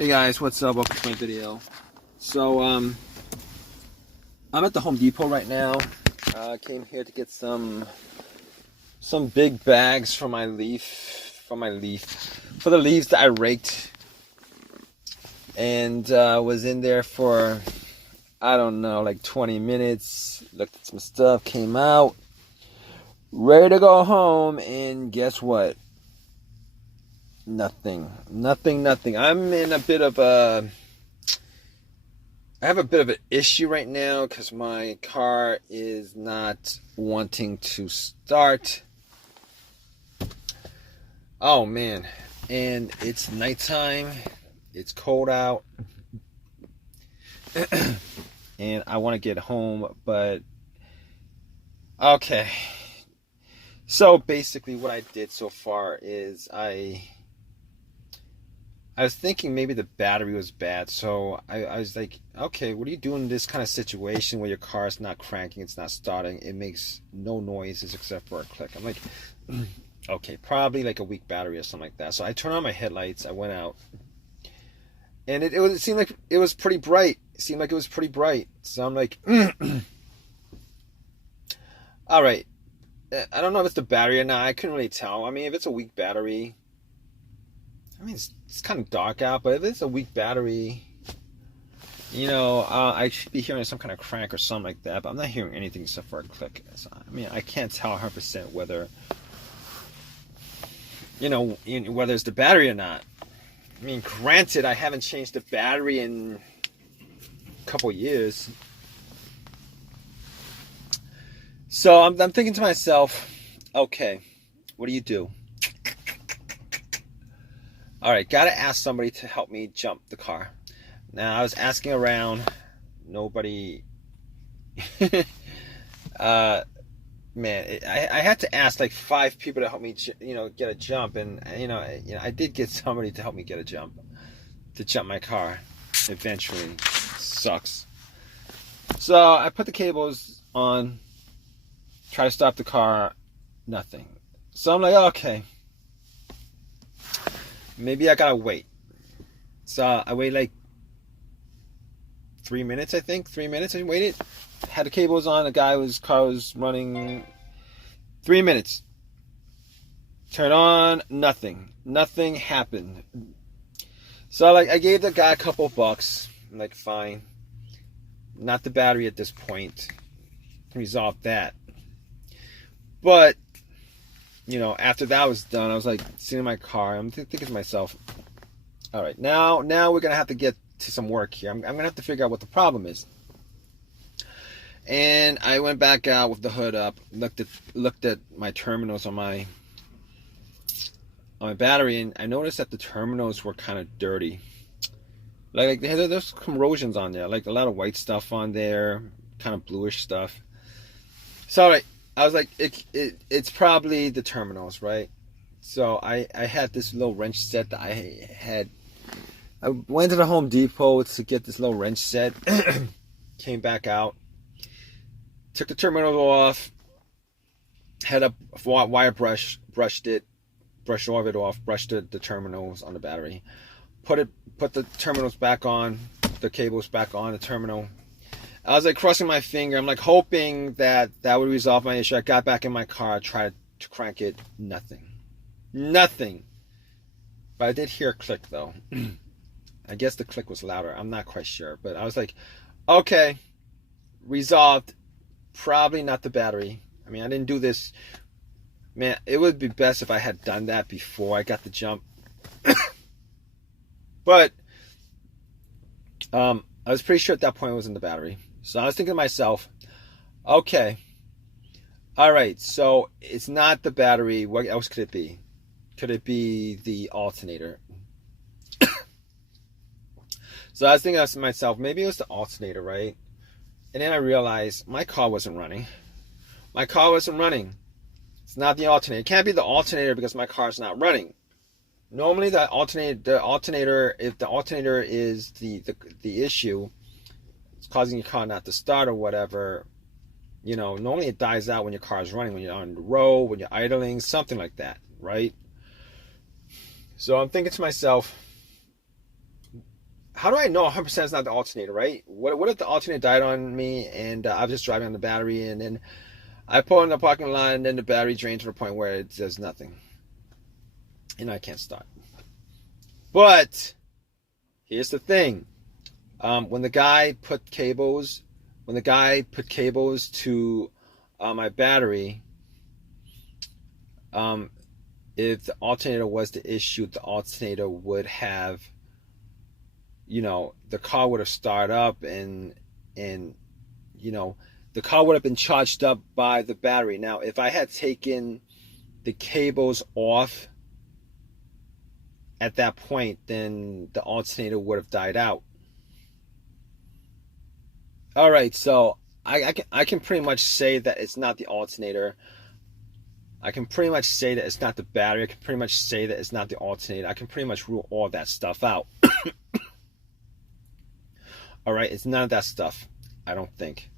Hey guys, what's up? Welcome to my video. So, I'm at the Home Depot right now. I came here to get some big bags for my for the leaves that I raked, and was in there for, I don't know, like 20 minutes. Looked at some stuff, came out, ready to go home, and guess what? Nothing. I'm in a bit of I have a bit of an issue right now because my car is not wanting to start. Oh man. And it's nighttime. It's cold out. And I want to get home, but okay. So basically what I did so far is I was thinking maybe the battery was bad, so I was like, okay, what do you do in this kind of situation where your car is not cranking, it's not starting, it makes no noises except for a click? I'm like, okay, probably like a weak battery or something like that. So I turned on my headlights, I went out, and it seemed like it was pretty bright. It seemed like it was pretty bright. So I'm like, all right, I don't know if it's the battery or not. I couldn't really tell. I mean, if it's a weak battery, I mean, it's kind of dark out, but if it's a weak battery, you know, I should be hearing some kind of crank or something like that, but I'm not hearing anything except for a click. So, I mean, I can't tell 100% whether, you know, whether it's the battery or not. I mean, granted, I haven't changed the battery in a couple years. So I'm thinking to myself, okay, what do you do? All right, gotta ask somebody to help me jump the car. Now, I was asking around, nobody. Man, I had to ask like 5 people to help me, get a jump, and I did get somebody to help me get a jump, to jump my car. Eventually, sucks. So I put the cables on, try to stop the car, nothing. So I'm like, okay. Maybe I gotta wait. So I waited like 3 minutes, I think. 3 minutes I waited. Had the cables on, car was running. 3 minutes. Turn on, nothing. Nothing happened. So I gave the guy a couple bucks. I'm like, fine. Not the battery at this point. Resolve that. But after that was done, I was like sitting in my car. I'm thinking to myself, all right, now we're gonna have to get to some work here. I'm gonna have to figure out what the problem is. And I went back out with the hood up, looked at my terminals on my battery, and I noticed that the terminals were kind of dirty. Like there's corrosions on there, like a lot of white stuff on there, kind of bluish stuff. So all right. I was like, it's probably the terminals, right? So I had this little wrench set that I had. I went to the Home Depot to get this little wrench set. Came back out. Took the terminals off. Had a wire brush. Brushed all of it off. Brushed the terminals on the battery. Put the terminals back on. The cables back on the terminal. I was like crossing my finger. I'm like hoping that would resolve my issue. I got back in my car, tried to crank it. Nothing. But I did hear a click though. I guess the click was louder. I'm not quite sure. But I was like, okay, resolved. Probably not the battery. I mean, I didn't do this. Man, it would be best if I had done that before I got the jump. But I was pretty sure at that point it was in the battery. So I was thinking to myself, okay, all right, so it's not the battery. What else could it be? Could it be the alternator? So I was thinking to myself, maybe it was the alternator, right? And then I realized my car wasn't running. It's not the alternator. It can't be the alternator because my car's not running. Normally the alternator, if the alternator is the issue, it's causing your car not to start or whatever, normally it dies out when your car is running, when you're on the road, when you're idling, something like that, right? So I'm thinking to myself, how do I know 100% it's not the alternator, right? What if the alternator died on me and I was just driving on the battery and then I pull in the parking lot and then the battery drained to the point where it does nothing and I can't start. But here's the thing: when the guy put cables to my battery, if the alternator was the issue, the alternator would have, the car would have started up and the car would have been charged up by the battery. Now, if I had taken the cables off at that point, then the alternator would have died out. All right, so I can pretty much say that it's not the alternator. I can pretty much say that it's not the battery. I can pretty much say that it's not the alternator. I can pretty much rule all that stuff out. All right, it's none of that stuff, I don't think.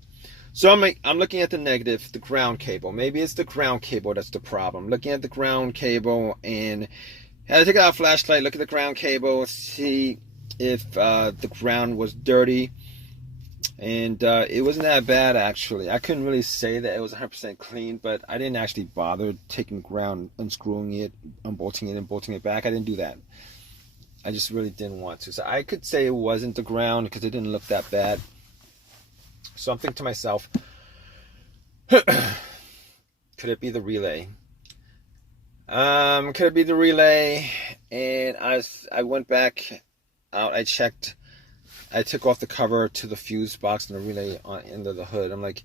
So I'm looking at the negative, the ground cable. Maybe it's the ground cable that's the problem. Looking at the ground cable and I had to take out a flashlight, look at the ground cable, see if the ground was dirty. And it wasn't that bad, actually. I couldn't really say that it was 100% clean, but I didn't actually bother taking the ground, unscrewing it, unbolting it, and bolting it back. I didn't do that. I just really didn't want to. So I could say it wasn't the ground because it didn't look that bad. So I'm thinking to myself, could it be the relay? Could it be the relay? And I went back out. I checked. I took off the cover to the fuse box and the relay on end of the hood. I'm like,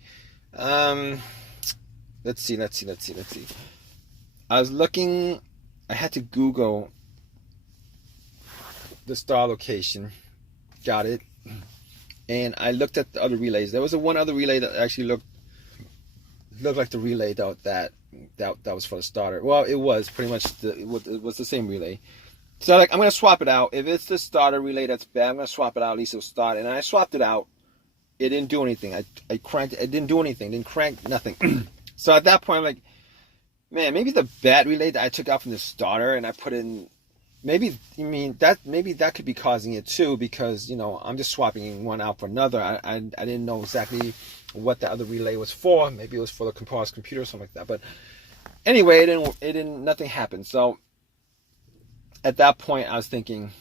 let's see. I was looking. I had to Google the star location. Got it. And I looked at the other relays. There was one other relay that actually looked like the relay that was for the starter. Well, it was pretty much it was the same relay. So I'm gonna swap it out. If it's the starter relay that's bad, I'm gonna swap it out. At least it'll start. And I swapped it out. It didn't do anything. I cranked it. It didn't do anything. It didn't crank nothing. So at that point, I'm like, man, maybe the bad relay that I took out from the starter and I put in. Maybe that could be causing it too, because I'm just swapping one out for another. I didn't know exactly what the other relay was for. Maybe it was for the composite computer or something like that. But anyway, nothing happened. So at that point, I was thinking,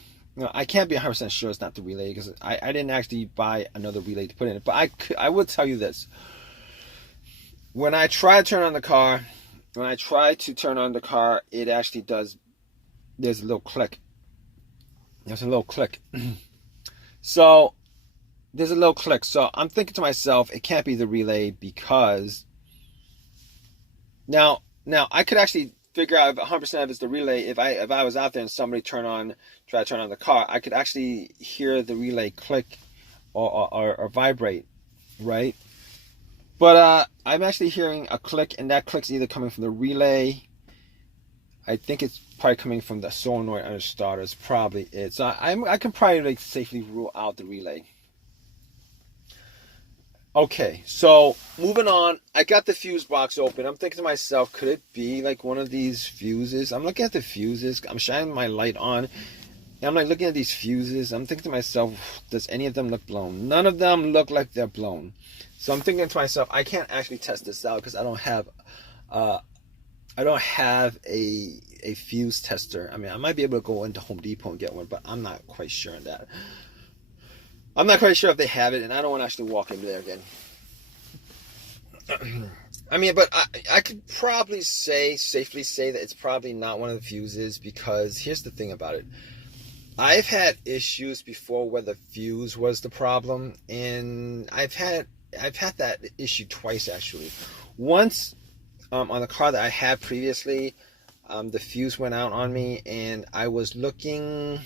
I can't be 100% sure it's not the relay because I didn't actually buy another relay to put in it. But I would tell you this: when I try to turn on the car, it actually does. There's a little click. So there's a little click. So I'm thinking to myself, it can't be the relay because now I could actually figure out if 100% if it's the relay. If I was out there and somebody try to turn on the car, I could actually hear the relay click or vibrate, right? But I'm actually hearing a click, and that click's either coming from the relay. I think it's probably coming from the solenoid under starter. It's probably it. So I can probably safely rule out the relay. Okay, so moving on. I got the fuse box open. I'm thinking to myself, could it be like one of these fuses? I'm looking at the fuses. I'm shining my light on. And I'm like looking at these fuses. I'm thinking to myself, does any of them look blown? None of them look like they're blown. So I'm thinking to myself, I can't actually test this out because I don't have a fuse tester. I mean, I might be able to go into Home Depot and get one, but I'm not quite sure on that. I'm not quite sure if they have it, and I don't want to actually walk in there again. I mean, but I could probably safely say that it's probably not one of the fuses, because here's the thing about it. I've had issues before where the fuse was the problem, and I've had that issue twice actually. Once on the car that I had previously, the fuse went out on me, and I was looking.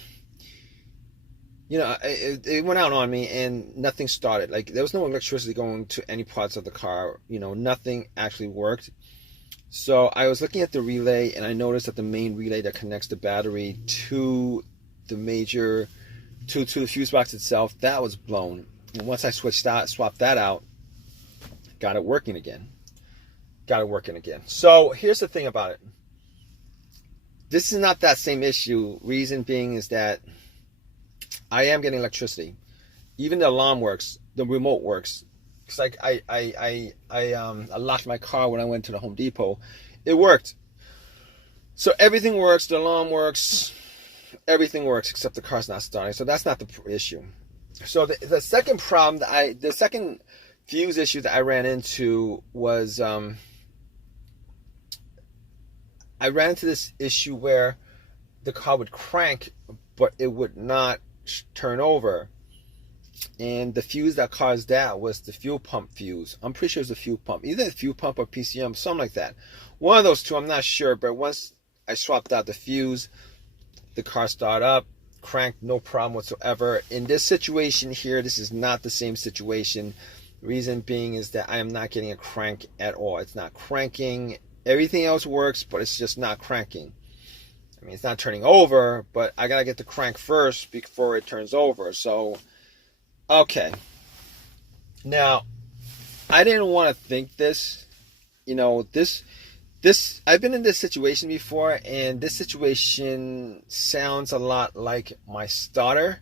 It went out on me and nothing started. Like, there was no electricity going to any parts of the car. Nothing actually worked. So I was looking at the relay, and I noticed that the main relay that connects the battery to the to the fuse box itself, that was blown. And once I swapped that out, got it working again. So here's the thing about it. This is not that same issue. Reason being is that I am getting electricity. Even the alarm works. The remote works. It's like I locked my car when I went to the Home Depot. It worked. So everything works. The alarm works. Everything works except the car's not starting. So that's not the issue. So the second problem the second fuse issue that I ran into was I ran into this issue where the car would crank, but it would not turn over. And the fuse that caused that was the fuel pump fuse. I'm pretty sure it's the fuel pump. Either the fuel pump or PCM, something like that. One of those two, I'm not sure. But once I swapped out the fuse, the car started up, cranked, no problem whatsoever. In this situation here, this is not the same situation. Reason being is that I am not getting a crank at all. It's not cranking. Everything else works, but it's just not cranking. I mean, it's not turning over, but I gotta get the crank first before it turns over. So, okay. Now, I didn't want to think this. You know, this I've been in this situation before, and this situation sounds a lot like my starter.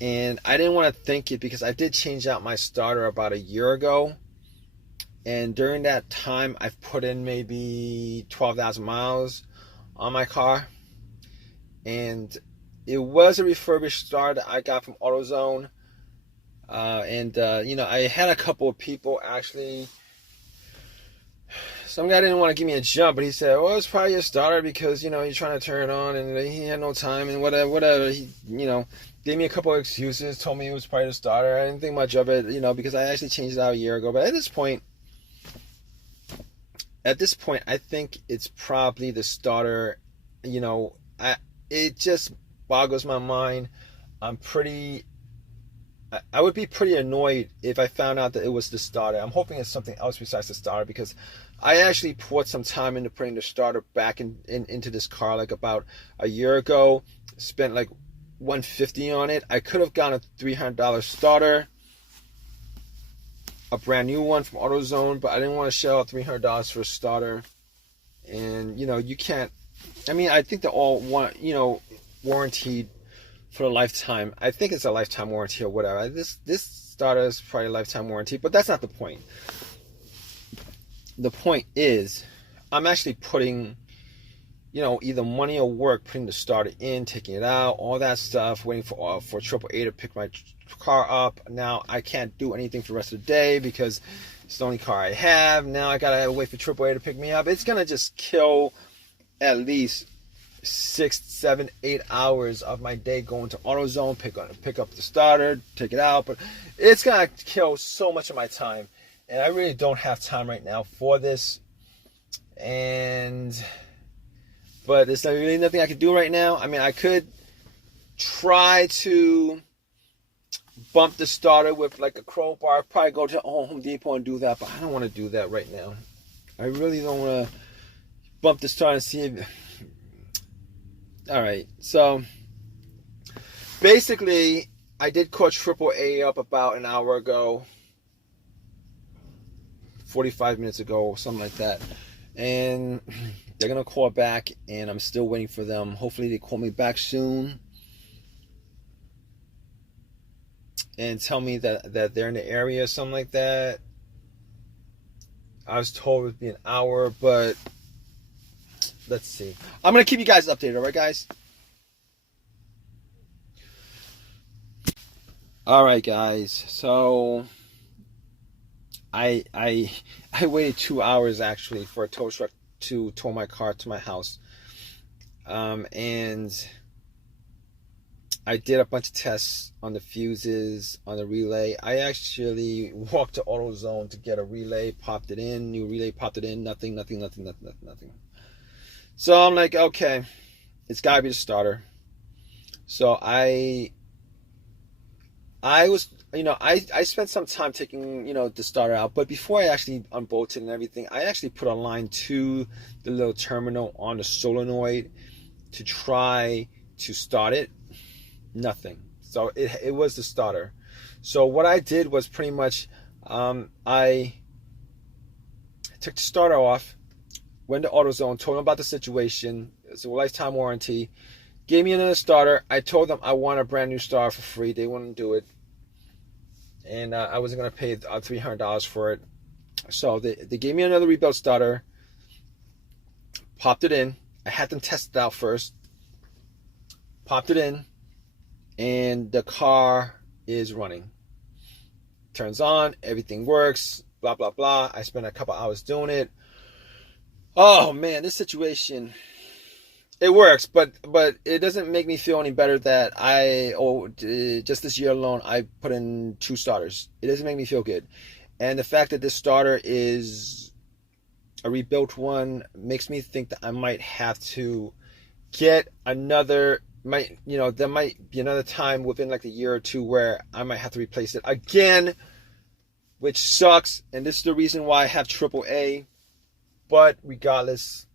And I didn't want to think it because I did change out my starter about a year ago. And during that time, I've put in maybe 12,000 miles on my car. And it was a refurbished starter that I got from AutoZone. You know, I had a couple of people actually. Some guy didn't want to give me a jump, but he said, well, it's probably your starter because, you know, you're trying to turn it on and he had no time and whatever. He, you know, gave me a couple of excuses, told me it was probably the starter. I didn't think much of it, you know, because I actually changed it out a year ago. But at this point, I think it's probably the starter. You know, it just boggles my mind. I would be pretty annoyed if I found out that it was the starter. I'm hoping it's something else besides the starter because I actually put some time into putting the starter back into this car like about a year ago. Spent like $150 on it. I could have gotten a $300 starter, a brand new one from AutoZone, but I didn't want to shell out $300 for a starter. And you know, you can't. I mean, I think they're all warranted for a lifetime. I think it's a lifetime warranty or whatever. This starter is probably a lifetime warranty, but that's not the point. The point is, I'm actually putting, you know, either money or work putting the starter in, taking it out, all that stuff, waiting for AAA to pick my car up. Now I can't do anything for the rest of the day because it's the only car I have. Now I gotta wait for AAA to pick me up. It's gonna just kill at least 6, 7, 8 hours of my day going to AutoZone, pick up the starter, take it out. But it's gonna kill so much of my time, and I really don't have time right now for this. But there's really nothing I can do right now. I mean, I could try to bump the starter with like a crowbar. Probably go to Home Depot and do that, but I don't want to do that right now. I really don't want to bump the starter and see if. Alright, so basically I did call AAA up about an hour ago, 45 minutes ago, something like that, and they're gonna call back, and I'm still waiting for them. Hopefully they call me back soon and tell me that they're in the area or something like that. I was told it would be an hour, but let's see. I'm going to keep you guys updated, alright guys? Alright guys, so I waited 2 hours actually for a tow truck to tow my car to my house. And I did a bunch of tests on the fuses, on the relay. I actually walked to AutoZone to get a relay, popped it in, new relay, popped it in, nothing. So I'm like, okay, it's gotta be the starter. So I was, you know, I spent some time taking, you know, the starter out, but before I actually unbolted and everything, I actually put a line to the little terminal on the solenoid to try to start it. Nothing. So it was the starter. So what I did was pretty much, I took the starter off, went to AutoZone, told them about the situation. It's a lifetime warranty. Gave me another starter. I told them I want a brand new starter for free. They wouldn't do it. And I wasn't going to pay $300 for it. So they gave me another rebuilt starter. Popped it in. I had them test it out first. Popped it in. And the car is running. Turns on. Everything works. Blah, blah, blah. I spent a couple hours doing it. Oh, man, this situation... It works, but it doesn't make me feel any better that just this year alone, I put in 2 starters. It doesn't make me feel good. And the fact that this starter is a rebuilt one makes me think that I might have to get another, there might be another time within like a year or two where I might have to replace it again, which sucks. And this is the reason why I have AAA. But regardless,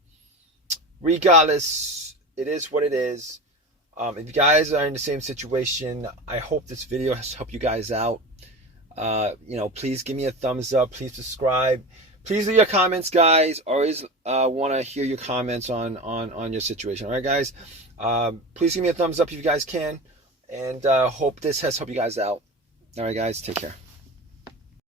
it is what it is. If you guys are in the same situation, I hope this video has helped you guys out. Please give me a thumbs up. Please subscribe. Please leave your comments, guys. Always want to hear your comments on your situation. All right, guys. Please give me a thumbs up if you guys can. And hope this has helped you guys out. All right, guys. Take care.